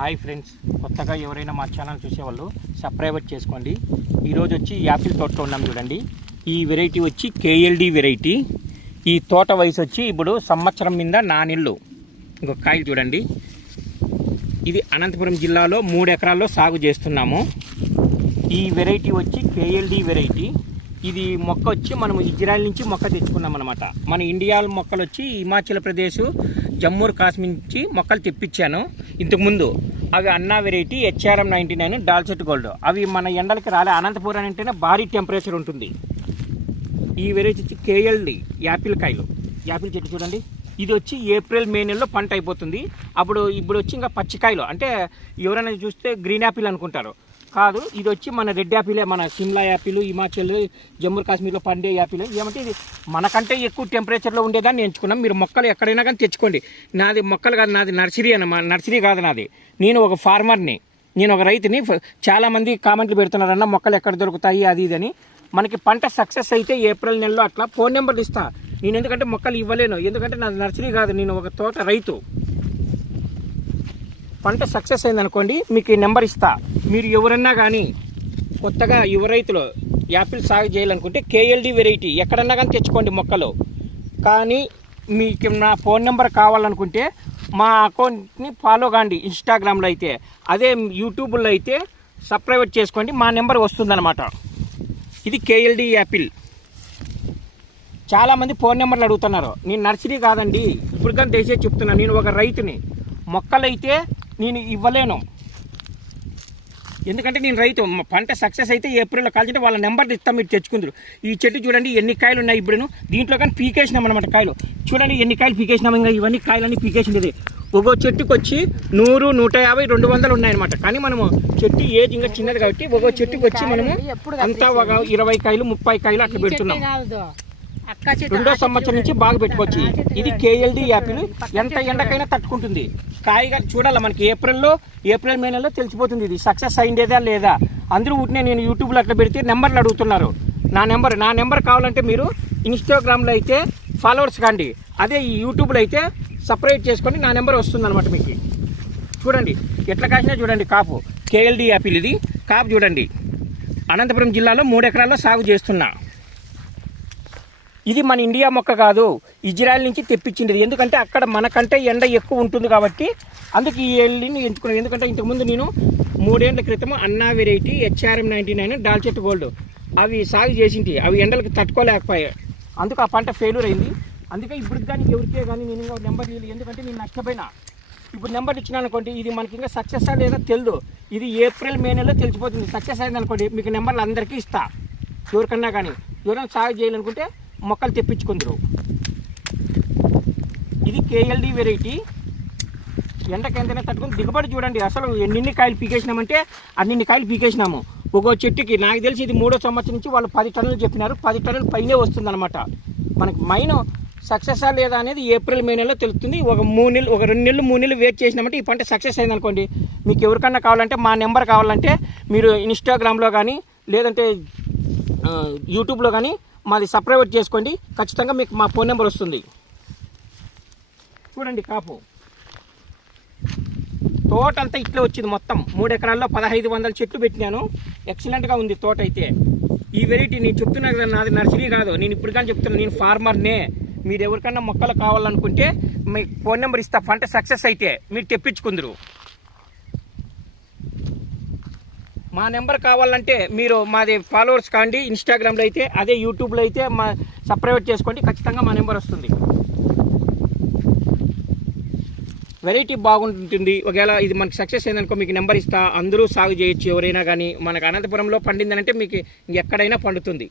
Hi friends కొత్తగా ఎవరైనా మా ఛానల్ చూసేవాళ్ళు సబ్స్క్రైబ్ చేసుకోండి. ఈరోజు వచ్చి యాపిల్ తోటలో ఉన్నాం చూడండి. ఈ వెరైటీ వచ్చి కేఎల్డి వెరైటీ. ఈ తోట వయసు వచ్చి ఇప్పుడు సంవత్సరం మీద నానిళ్ళు. ఇంకొక కాయలు చూడండి. ఇది అనంతపురం జిల్లాలో మూడు ఎకరాల్లో సాగు చేస్తున్నాము. ఈ వెరైటీ వచ్చి కేఎల్డి వెరైటీ. ఇది మొక్క వచ్చి మనం ఇజ్రాయెల్ నుంచి మొక్క తెచ్చుకున్నాం అనమాట మన ఇండియా మొక్కలు వచ్చి హిమాచల్ ప్రదేశ్ జమ్మూ కాశ్మీర్ నుంచి మొక్కలు తెప్పించాను. ఇంతకుముందు అవి అన్నా variety H R M ninety nine డాల్సెట్ gold. అవి మన ఎండలకి రాలే అనంతపురం అంటేనే భారీ టెంపరేచర్ ఉంటుంది. ఈ వెరైటీ వచ్చి కేఎల్డి యాపిల్ కాయలు. యాపిల్ చెట్టు చూడండి. ఇది వచ్చి ఏప్రిల్ మే నెలలో పంట అయిపోతుంది. అప్పుడు ఇప్పుడు వచ్చి ఇంకా పచ్చికాయలు అంటే ఎవరైనా చూస్తే గ్రీన్ యాపిల్ అనుకుంటారు. కాదు ఇది వచ్చి మన రెడ్ యాపిలే మన సిమ్లా యాపిల్ హిమాచల్ జమ్మూ కాశ్మీర్లో పండే యాపిల్. ఏమంటే ఇది మనకంటే ఎక్కువ టెంపరేచర్లో ఉండేదాన్ని ఎంచుకున్నాం. మీరు మొక్కలు ఎక్కడైనా కానీ తెచ్చుకోండి. నాది మొక్కలు కాదు నాది నర్సరీ అన్న నర్సరీ కాదు నాది. నేను ఒక ఫార్మర్ని. నేను ఒక రైతుని. చాలామంది కామెంట్లు పెడుతున్నారన్న మొక్కలు ఎక్కడ దొరుకుతాయి అది ఇది అని. మనకి పంట సక్సెస్ అయితే ఏప్రిల్ నెలలో అట్లా. ఫోన్ నెంబర్లు ఇస్తా. నేను ఎందుకంటే మొక్కలు ఇవ్వలేను. ఎందుకంటే నాది నర్సరీ కాదు. నేను ఒక తోట రైతు. పంట సక్సెస్ అయిందనుకోండి మీకు ఈ నెంబర్ ఇస్తా. మీరు ఎవరన్నా కానీ కొత్తగా యువ రైతులు యాపిల్ సాగు చేయాలనుకుంటే కేఎల్డి వెరైటీ ఎక్కడన్నా కానీ తెచ్చుకోండి మొక్కలు. కానీ మీకు నా ఫోన్ నెంబర్ కావాలనుకుంటే మా అకౌంట్ని ఫాలో కాండి ఇన్స్టాగ్రామ్లో అయితే. అదే యూట్యూబ్లో అయితే సబ్స్క్రైబ్ చేసుకోండి మా నెంబర్ వస్తుందన్నమాట. ఇది కేఎల్డి యాపిల్. చాలామంది ఫోన్ నెంబర్లు అడుగుతున్నారు నేను నర్సరీ కాదండి ఇప్పుడు కానీ దయచేసి చెప్తున్నాను నేను ఒక రైతుని. మొక్కలైతే నేను ఇవ్వలేను. ఎందుకంటే నేను రైతు మ- పంట సక్సెస్ అయితే ఏప్రిల్లో కాల్చుంటే వాళ్ళ నెంబర్ ఇస్తాం మీరు తెచ్చుకుందరు. ఈ చెట్టు చూడండి ఎన్ని కాయలు ఉన్నాయి ఇప్పుడు దీంట్లో కానీ పీకేసినాం అనమాట కాయలు. చూడండి ఎన్ని కాయలు పీకేసినాం ఇంకా. ఇవన్నీ కాయలన్నీ పీకేసింది ఒక్కో చెట్టుకి వచ్చి నూరు నూట యాభై రెండు వందలు ఉన్నాయన్నమాట. కానీ మనము చెట్టు ఏజ్ ఇంకా చిన్నది కాబట్టి ఒక్కో చెట్టుకి వచ్చి మనము అంతా ఒక ఇరవై కాయలు ముప్పై కాయలు అట్లా పెడుతున్నాం. రెండో సంవత్సరం నుంచి బాగా పెట్టుకోవచ్చు. ఇది కేఎల్డి యాపిల్ ఎంత ఎండకైనా తట్టుకుంటుంది. కాయగా చూడాలి మనకి? ఏప్రిల్లో ఏప్రిల్ మే నెలలో తెలిసిపోతుంది ఇది. సక్సెస్ అయిందేదా లేదా? అందరూ ఉంటే నేను యూట్యూబ్లో అట్లా పెడితే నెంబర్లు అడుగుతున్నారు. నా నెంబర్ నా నెంబర్ కావాలంటే మీరు ఇన్స్టాగ్రామ్లో అయితే ఫాలోవర్స్ కాండి. అదే ఈ యూట్యూబ్లో అయితే సపరేట్ చేసుకొని నా నెంబర్ వస్తుందన్నమాట మీకు. చూడండి. ఎట్లా కాసినా చూడండి కాపు. కేఎల్డి యాపిల్ ఇది. కాపు చూడండి. అనంతపురం జిల్లాలో మూడు ఎకరాల్లో సాగు చేస్తున్నా. ఇది మన ఇండియా మొక్క కాదు ఇజ్రాయెల్ నుంచి తెప్పించింది. ఎందుకంటే అక్కడ మనకంటే ఎండ ఎక్కువ ఉంటుంది కాబట్టి అందుకు ఈ ఎల్లిని ఎంచుకున్నాను. ఎందుకంటే ఇంతకుముందు నేను మూడేళ్ళ క్రితం అన్నా variety H R M ninety nine డాల్చెట్ gold అవి సాగు చేసింది అవి ఎండలకు తట్టుకోలేకపోయాయి అందుకు ఆ పంట ఫెయిల్యూర్ అయింది. అందుకే ఇప్పుడు కానీ ఎవరికే కానీ నేను ఇంకా నెంబర్ ఇవ్వలేదు ఎందుకంటే నేను నష్టపోయినా. ఇప్పుడు నెంబర్ ఇచ్చిన అనుకోండి ఇది మనకి ఇంకా సక్సెస్ లేదా తెలియదు ఇది ఏప్రిల్ మే నెలలో తెలిసిపోతుంది. సక్సెస్ అయింది అనుకోండి మీకు నెంబర్లు అందరికీ ఇస్తా. ఎవరికన్నా కానీ. ఎవరైనా సాగు చేయాలనుకుంటే మొక్కలు తెప్పించుకుందరు. ఇది కేఎల్డి వెరైటీ ఎండకి తట్టుకుని దిగుబడి చూడండి. అసలు ఎన్ని కాయలు పీకేసినామంటే అన్నిన్ని కాయలు పీకేసినాము. ఒక్కో చెట్టుకి నాకు తెలిసి ఇది మూడో సంవత్సరం నుంచి వాళ్ళు పది టన్నులు చెప్పినారు. పది టన్నుల పైనే వస్తుందన్నమాట. మనకి మైన్ సక్సెస్ లేదా అనేది ఏప్రిల్ మే నెలలో తెలుస్తుంది. ఒక మూడు నెలలు ఒక రెండు నెలలు మూడు నెలలు వెయిట్ చేసినామంటే ఈ పంట సక్సెస్ అయింది అనుకోండి. మీకు ఎవరికన్నా కావాలంటే మా నెంబర్ కావాలంటే మీరు ఇన్స్టాగ్రామ్లో కానీ లేదంటే యూట్యూబ్లో కానీ మాది సప్రైవేట్ చేసుకోండి. ఖచ్చితంగా మీకు మా ఫోన్ నెంబర్ వస్తుంది. చూడండి కాపు. తోట అంతా ఇట్లా వచ్చింది మొత్తం. మూడు ఎకరాల్లో పదహైదు వందల చెట్లు పెట్టినాను. ఎక్సలెంట్గా ఉంది తోట అయితే. ఈ వెరైటీ నేను చెప్తున్నా కదా నాది నర్సరీ కాదు. నేను ఇప్పుడు కానీ చెప్తున్నాను నేను ఫార్మర్నే. మీరు ఎవరికన్నా మొక్కలు కావాలనుకుంటే మీ ఫోన్ నెంబర్ ఇస్తా. పంట సక్సెస్ అయితే మీరు తెప్పించుకుందరు. మా నెంబర్ కావాలంటే మీరు మాది ఫాలోవర్స్ కాండి ఇన్స్టాగ్రామ్లో అయితే అదే యూట్యూబ్లో అయితే మా సబ్స్క్రైబ్ చేసుకోండి ఖచ్చితంగా మా నెంబర్ వస్తుంది. వెరైటీ బాగుంటుంది. ఒకవేళ ఇది మనకి సక్సెస్ అయిందనుకో మీకు నెంబర్ ఇస్తా అందరూ సాగు చేయొచ్చు ఎవరైనా కానీ. మనకు అనంతపురంలో పండిందనంటే మీకు ఎక్కడైనా పండుతుంది.